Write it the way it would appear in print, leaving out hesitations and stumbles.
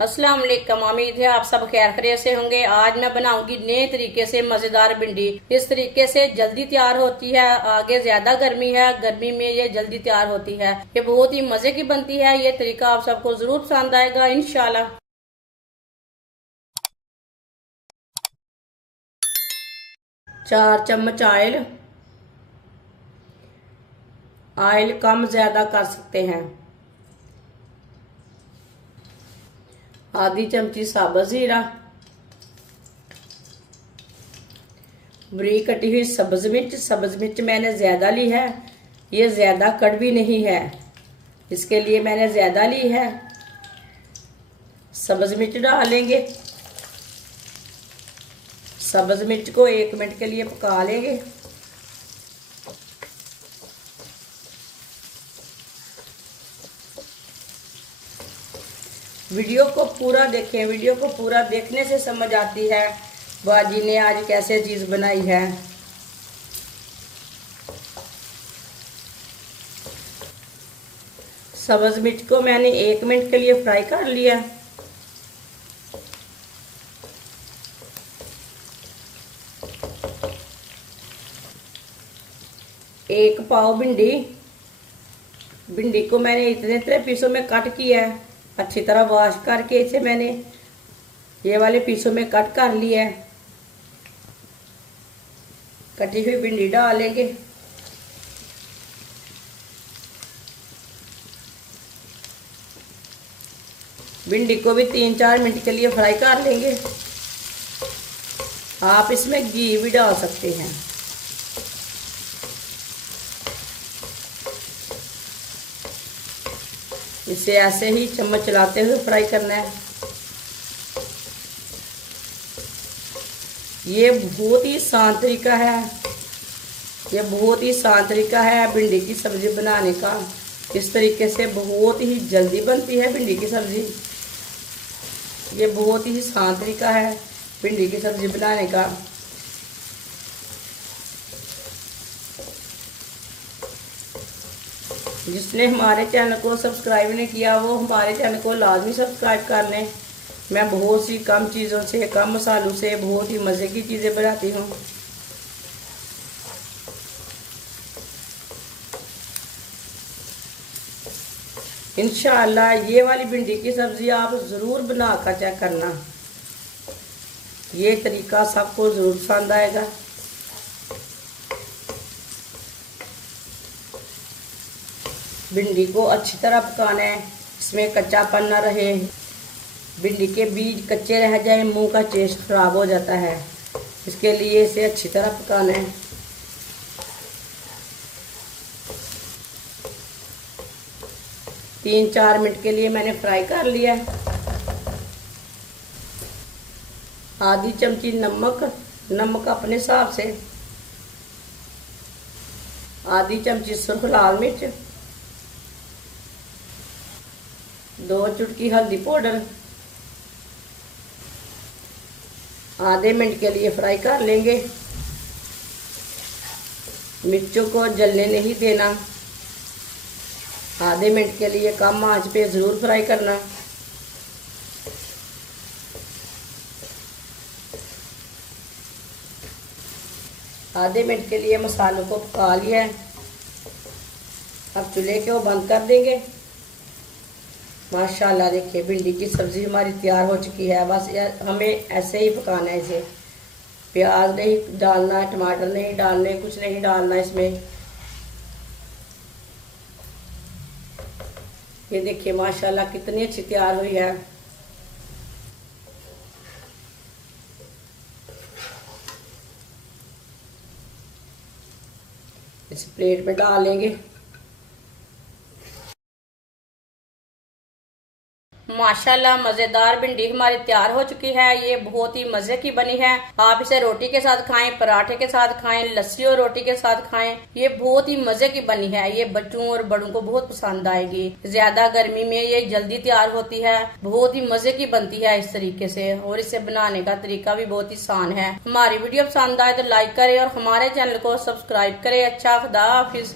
अस्सलाम वालेकुम। उम्मीद है आप सब खैर खैरियत से होंगे। आज मैं बनाऊंगी नए तरीके से मजेदार भिंडी। इस तरीके से जल्दी तैयार होती है। आगे ज्यादा गर्मी है, गर्मी में ये जल्दी तैयार होती है। ये बहुत ही मजे की बनती है। ये तरीका आप सबको जरूर पसंद आएगा इंशाल्लाह। 4 चम्मच ऑयल। ऑयल कम ज्यादा कर सकते हैं। आधी चमची साबुत जीरा। बरीक कटी हुई सब्ज मिर्च। सब्ज मिर्च मैंने ज्यादा ली है, ये ज्यादा कड़वी नहीं है, इसके लिए मैंने ज्यादा ली है। सब्ज मिर्च डालेंगे। सब्ज मिर्च को 1 मिनट के लिए पका लेंगे। वीडियो को पूरा देखें। वीडियो को पूरा देखने से समझ आती है बाजी ने आज कैसे चीज बनाई है। सब्ज मिर्च को मैंने 1 मिनट के लिए फ्राई कर लिया। एक पाव भिंडी। भिंडी को मैंने इतने इतने पीसों में कट किया है। अच्छी तरह वॉश करके इसे मैंने ये वाले पीसों में कट कर लिया है। कटी हुई भिंडी डालेंगे। भिंडी को भी 3-4 मिनट के लिए फ्राई कर लेंगे। आप इसमें घी भी डाल सकते हैं। इसे ऐसे ही चम्मच चलाते हुए फ्राई करना है। ये बहुत ही आसान तरीका है। ये बहुत ही आसान तरीका है भिंडी की सब्जी बनाने का। इस तरीके से बहुत ही जल्दी बनती है भिंडी की सब्जी। ये बहुत ही आसान तरीका है भिंडी की सब्जी बनाने का। जिसने हमारे चैनल को सब्सक्राइब नहीं किया वो हमारे चैनल को लाजमी सब्सक्राइब कर लें। मैं बहुत सी कम चीज़ों से, कम मसालों से बहुत ही मज़े की चीज़ें बनाती हूँ। इंशाअल्लाह ये वाली भिंडी की सब्ज़ी आप ज़रूर बना कर चेक करना। ये तरीका सबको ज़रूर पसंद आएगा। भिंडी को अच्छी तरह पकाना है, इसमें कच्चापन ना रहे। भिंडी के बीज कच्चे रह जाए मुंह का टेस्ट खराब हो जाता है। इसके लिए इसे अच्छी तरह पकाना है। तीन 4 मिनट के लिए मैंने फ्राई कर लिया। आधी चमची नमक। नमक अपने हिसाब से। आधी चमची सुर्ख लाल मिर्च। 2 चुटकी हल्दी पाउडर। आधे मिनट के लिए फ्राई कर लेंगे। मिर्चों को जलने नहीं देना। आधे मिनट के लिए कम आंच पे जरूर फ्राई करना। आधे मिनट के लिए मसालों को पका लिया है। अब चूल्हे को बंद कर देंगे। माशाल्लाह देखिए भिंडी की सब्ज़ी हमारी तैयार हो चुकी है। बस हमें ऐसे ही पकाना है इसे। प्याज नहीं डालना, टमाटर नहीं डालने, कुछ नहीं डालना इसमें। ये देखिए माशाल्लाह कितनी अच्छी तैयार हुई है। इस प्लेट में डाल लेंगे। माशाल्लाह मजेदार भिंडी हमारी तैयार हो चुकी है। ये बहुत ही मजे की बनी है। आप इसे रोटी के साथ खाएं, पराठे के साथ खाएं, लस्सी और रोटी के साथ खाएं। ये बहुत ही मजे की बनी है। ये बच्चों और बड़ों को बहुत पसंद आएगी। ज्यादा गर्मी में ये जल्दी तैयार होती है। बहुत ही मजे की बनती है इस तरीके से। और इसे बनाने का तरीका भी बहुत ही आसान है। हमारी वीडियो पसंद आए तो लाइक करें और हमारे चैनल को सब्सक्राइब करें। अच्छा, खुदा हाफिज।